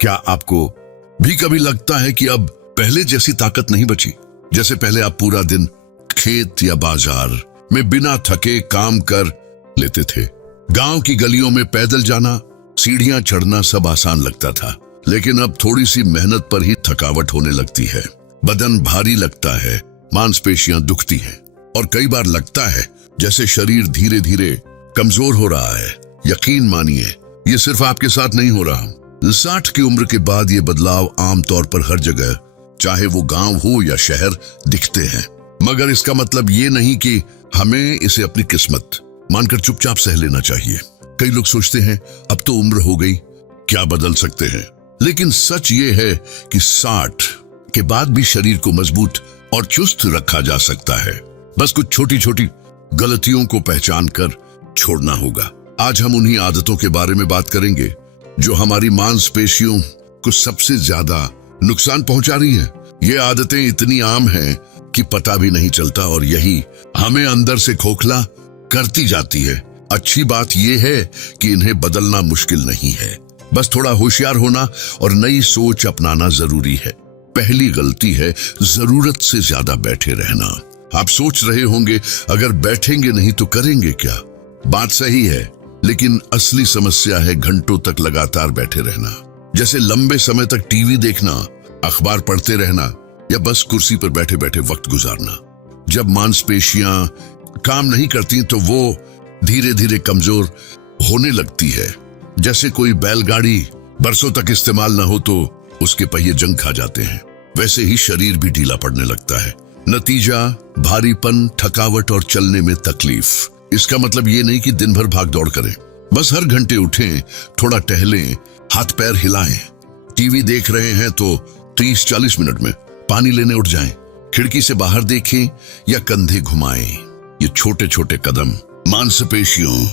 क्या आपको भी कभी लगता है कि अब पहले जैसी ताकत नहीं बची? जैसे पहले आप पूरा दिन खेत या बाजार में बिना थके काम कर लेते थे। गांव की गलियों में पैदल जाना, सीढ़ियां चढ़ना सब आसान लगता था। लेकिन अब थोड़ी सी मेहनत पर ही थकावट होने लगती है। बदन भारी लगता है, मांसपेशियां दुखती हैं और कई बार लगता है जैसे शरीर धीरे धीरे कमजोर हो रहा है। यकीन मानिए, ये सिर्फ आपके साथ नहीं हो रहा। 60 की उम्र के बाद ये बदलाव आमतौर पर हर जगह, चाहे वो गांव हो या शहर, दिखते हैं। मगर इसका मतलब ये नहीं कि हमें इसे अपनी किस्मत मानकर चुपचाप सह लेना चाहिए। कई लोग सोचते हैं अब तो उम्र हो गई, क्या बदल सकते हैं। लेकिन सच ये है कि 60 के बाद भी शरीर को मजबूत और चुस्त रखा जा सकता है। बस कुछ छोटी छोटी गलतियों को पहचान कर छोड़ना होगा। आज हम उन्हीं आदतों के बारे में बात करेंगे जो हमारी मांसपेशियों को सबसे ज्यादा नुकसान पहुंचा रही हैं। ये आदतें इतनी आम हैं कि पता भी नहीं चलता और यही हमें अंदर से खोखला करती जाती है। अच्छी बात यह है कि इन्हें बदलना मुश्किल नहीं है, बस थोड़ा होशियार होना और नई सोच अपनाना जरूरी है। पहली गलती है जरूरत से ज्यादा बैठे रहना। आप सोच रहे होंगे अगर बैठेंगे नहीं तो करेंगे क्या? बात सही है, लेकिन असली समस्या है घंटों तक लगातार बैठे रहना। जैसे लंबे समय तक टीवी देखना, अखबार पढ़ते रहना या बस कुर्सी पर बैठे बैठे वक्त गुजारना। जब मांसपेशियां काम नहीं करती तो वो धीरे धीरे कमजोर होने लगती है। जैसे कोई बैलगाड़ी बरसों तक इस्तेमाल ना हो तो उसके पहिए जंग खा जाते हैं, वैसे ही शरीर भी ढीला पड़ने लगता है। नतीजा भारीपन, थकावट और चलने में तकलीफ। इसका मतलब ये नहीं कि दिन भर भाग दौड़ करें, बस हर घंटे उठें, थोड़ा टहलें, हाथ पैर हिलाएं। टीवी देख रहे हैं तो 30-40 मिनट में पानी लेने उठ जाएं, खिड़की से बाहर देखें या कंधे घुमाएं। ये छोटे छोटे कदम मांसपेशियों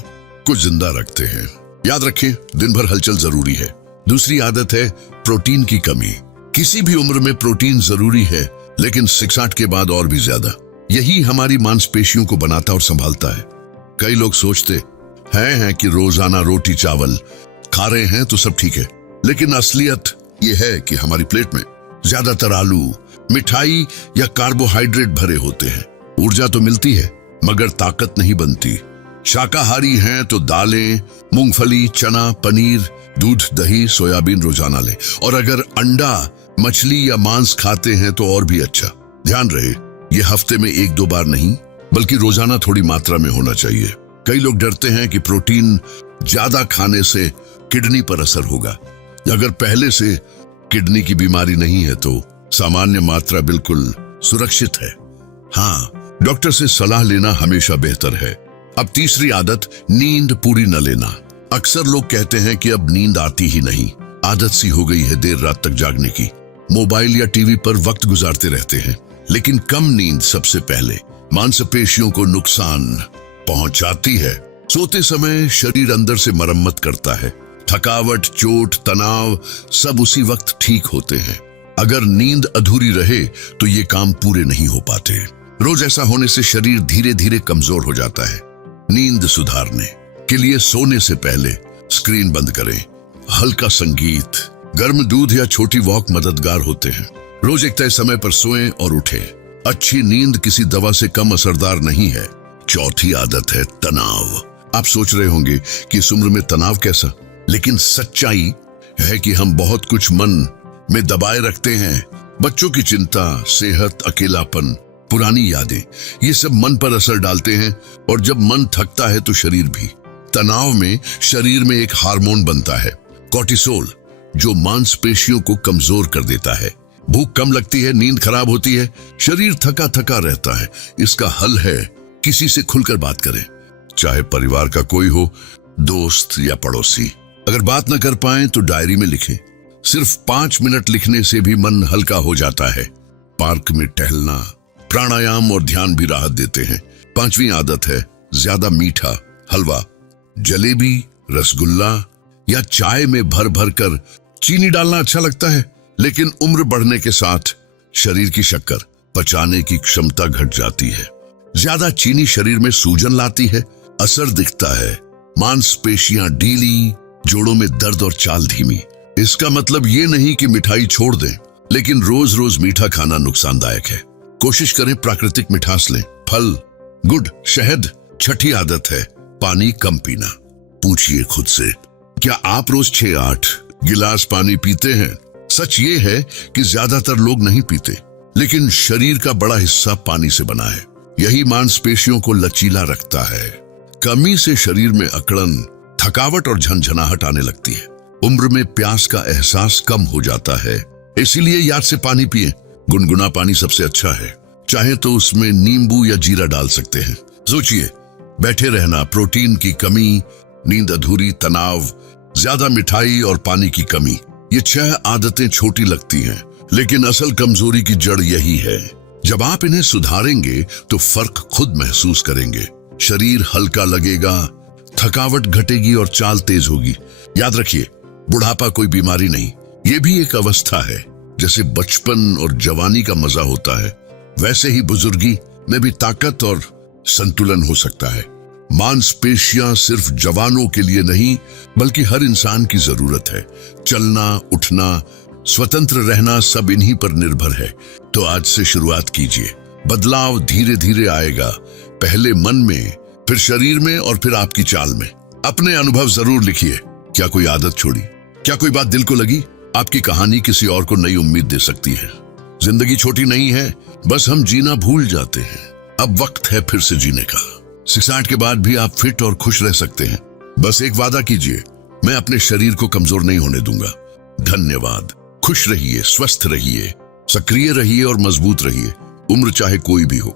को जिंदा रखते हैं। याद रखें, दिन भर हलचल जरूरी है। दूसरी आदत है प्रोटीन की कमी। किसी भी उम्र में प्रोटीन जरूरी है, लेकिन 60 के बाद और भी ज्यादा। यही हमारी मांसपेशियों को बनाता और संभालता है। कई लोग सोचते हैं कि रोजाना रोटी चावल खा रहे हैं तो सब ठीक है, लेकिन असलियत यह है कि हमारी प्लेट में ज्यादातर आलू, मिठाई या कार्बोहाइड्रेट भरे होते हैं। ऊर्जा तो मिलती है मगर ताकत नहीं बनती। शाकाहारी हैं तो दालें, मूंगफली, चना, पनीर, दूध, दही, सोयाबीन रोजाना लें। और अगर अंडा, मछली या मांस खाते हैं तो और भी अच्छा। ध्यान रहे, ये हफ्ते में 1-2 बार नहीं, बल्कि रोजाना थोड़ी मात्रा में होना चाहिए। कई लोग डरते हैं कि प्रोटीन ज्यादा खाने से किडनी पर असर होगा। अगर पहले से किडनी की बीमारी नहीं है तो सामान्य मात्रा बिल्कुल सुरक्षित है। हाँ, डॉक्टर से सलाह लेना हमेशा बेहतर है। अब तीसरी आदत, नींद पूरी न लेना। अक्सर लोग कहते हैं कि अब नींद आती ही नहीं, आदत सी हो गई है देर रात तक जागने की। मोबाइल या टीवी पर वक्त गुजारते रहते हैं। लेकिन कम नींद सबसे पहले मांसपेशियों को नुकसान पहुंचाती है। सोते समय शरीर अंदर से मरम्मत करता है। थकावट, चोट, तनाव सब उसी वक्त ठीक होते हैं। अगर नींद अधूरी रहे तो ये काम पूरे नहीं हो पाते। रोज ऐसा होने से शरीर धीरे धीरे कमजोर हो जाता है। नींद सुधारने के लिए सोने से पहले स्क्रीन बंद करें। हल्का संगीत, गर्म दूध या छोटी वॉक मददगार होते हैं। रोज एक तय समय पर सोएं और उठें। अच्छी नींद किसी दवा से कम असरदार नहीं है। चौथी आदत है तनाव। आप सोच रहे होंगे कि इस उम्र में तनाव कैसा, लेकिन सच्चाई है कि हम बहुत कुछ मन में दबाए रखते हैं। बच्चों की चिंता, सेहत, अकेलापन, पुरानी यादें, ये सब मन पर असर डालते हैं। और जब मन थकता है तो शरीर भी। तनाव में शरीर में एक हार्मोन बनता है, कोर्टिसोल, जो मांसपेशियों को कमजोर कर देता है। भूख कम लगती है, नींद खराब होती है, शरीर थका थका रहता है। इसका हल है किसी से खुलकर बात करें, चाहे परिवार का कोई हो, दोस्त या पड़ोसी। अगर बात न कर पाए तो डायरी में लिखें। सिर्फ 5 मिनट लिखने से भी मन हल्का हो जाता है। पार्क में टहलना, प्राणायाम और ध्यान भी राहत देते हैं। 5वीं आदत है ज्यादा मीठा। हलवा, जलेबी, रसगुल्ला या चाय में भर भर कर चीनी डालना अच्छा लगता है, लेकिन उम्र बढ़ने के साथ शरीर की शक्कर पचाने की क्षमता घट जाती है। ज्यादा चीनी शरीर में सूजन लाती है, असर दिखता है, मांसपेशियां ढीली, जोड़ों में दर्द और चाल धीमी। इसका मतलब ये नहीं कि मिठाई छोड़ दें, लेकिन रोज रोज मीठा खाना नुकसानदायक है। कोशिश करें प्राकृतिक मिठास लें, फल, गुड़, शहद। छठी आदत है पानी कम पीना। पूछिए खुद से, क्या आप रोज 6-8 गिलास पानी पीते हैं? सच ये है कि ज्यादातर लोग नहीं पीते, लेकिन शरीर का बड़ा हिस्सा पानी से बना है। यही मांसपेशियों को लचीला रखता है। कमी से शरीर में अकड़न, थकावट और झंझनाहट आने लगती है। उम्र में प्यास का एहसास कम हो जाता है। इसीलिए याद से पानी पिए। गुनगुना पानी सबसे अच्छा है। चाहे तो उसमें नींबू या जीरा डाल सकते हैं। सोचिए, बैठे रहना, प्रोटीन की कमी, नींद अधूरी, तनाव, ज्यादा मिठाई और पानी की कमी, ये 6 आदतें छोटी लगती हैं, लेकिन असल कमजोरी की जड़ यही है। जब आप इन्हें सुधारेंगे तो फर्क खुद महसूस करेंगे। शरीर हल्का लगेगा, थकावट घटेगी और चाल तेज होगी। याद रखिए, बुढ़ापा कोई बीमारी नहीं, ये भी एक अवस्था है। जैसे बचपन और जवानी का मजा होता है, वैसे ही बुजुर्गी में भी ताकत और संतुलन हो सकता है। मांसपेशियां सिर्फ जवानों के लिए नहीं, बल्कि हर इंसान की जरूरत है। चलना, उठना, स्वतंत्र रहना सब इन्हीं पर निर्भर है। तो आज से शुरुआत कीजिए। बदलाव धीरे धीरे आएगा, पहले मन में, फिर शरीर में और फिर आपकी चाल में। अपने अनुभव जरूर लिखिए। क्या कोई आदत छोड़ी? क्या कोई बात दिल को लगी? आपकी कहानी किसी और को नई उम्मीद दे सकती है। जिंदगी छोटी नहीं है, बस हम जीना भूल जाते हैं। अब वक्त है फिर से जीने का। 60 के बाद भी आप फिट और खुश रह सकते हैं। बस एक वादा कीजिए, मैं अपने शरीर को कमजोर नहीं होने दूंगा। धन्यवाद। खुश रहिए, स्वस्थ रहिए, सक्रिय रहिए और मजबूत रहिए। उम्र चाहे कोई भी हो।